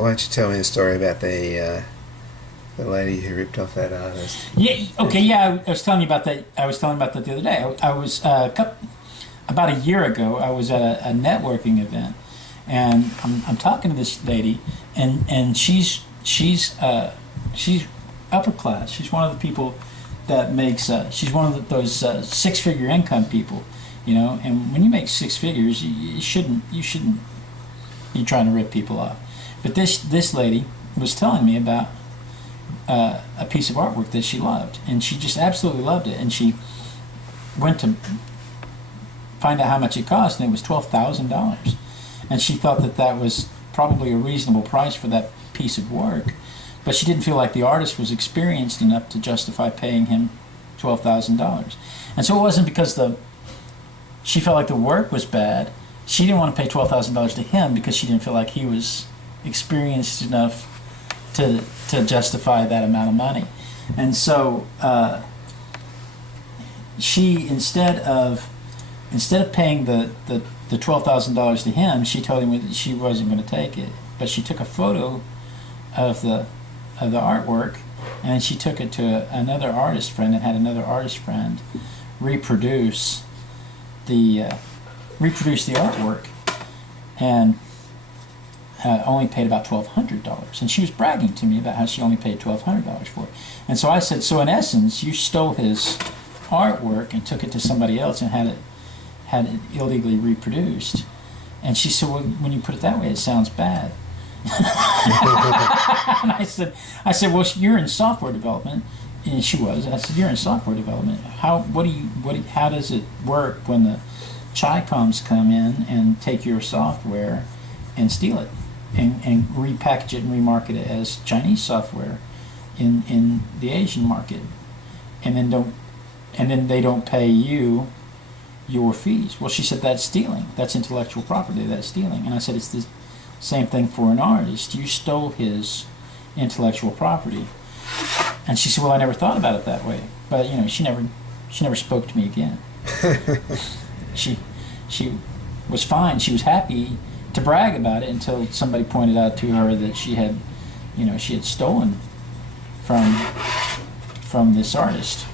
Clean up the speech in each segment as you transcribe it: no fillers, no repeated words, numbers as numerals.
Well, why don't you tell me the story about the lady who ripped off that artist? Yeah. Okay. Yeah. I was telling you about that. I was telling you about that the other day. I was about a year ago. I was at a networking event, and I'm talking to this lady, and she's upper class. She's one of the people that makes. She's one of those six-figure income people, you know. And when you make six figures, you shouldn't be trying to rip people off. But this lady was telling me about a piece of artwork that she loved, and she just absolutely loved it. And she went to find out how much it cost, and it was $12,000. And she thought that that was probably a reasonable price for that piece of work, but she didn't feel like the artist was experienced enough to justify paying him $12,000. And so it wasn't because she felt like the work was bad. She didn't want to pay $12,000 to him because she didn't feel like he was experienced enough to justify that amount of money. And so she instead of paying the $12,000 to him, she told him that she wasn't going to take it. But she took a photo of the artwork, and she took it to another artist friend, and had another artist friend reproduce the artwork, and only paid about $1,200. And she was bragging to me about how she only paid $1,200 for it. And so I said, so in essence, you stole his artwork and took it to somebody else and had it illegally reproduced. And she said, well, when you put it that way, it sounds bad. And I said, well, you're in software development. And she was. I said, you're in software development. How does it work when the Chi-Coms come in and take your software and steal it and repackage it and remarket it as Chinese software in the Asian market, and then they don't pay you your fees? Well, she said, that's stealing. That's intellectual property. That's stealing. And I said, it's the same thing for an artist. You stole his intellectual property. And she said, well, I never thought about it that way. But you know, she never spoke to me again. She was fine. She was happy to brag about it until somebody pointed out to her that she had stolen from this artist.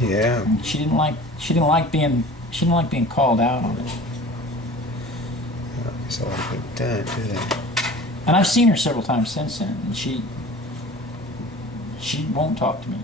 Yeah. And she didn't like being called out on it. I guess a lot of people don't, do they? And I've seen her several times since then, and she won't talk to me.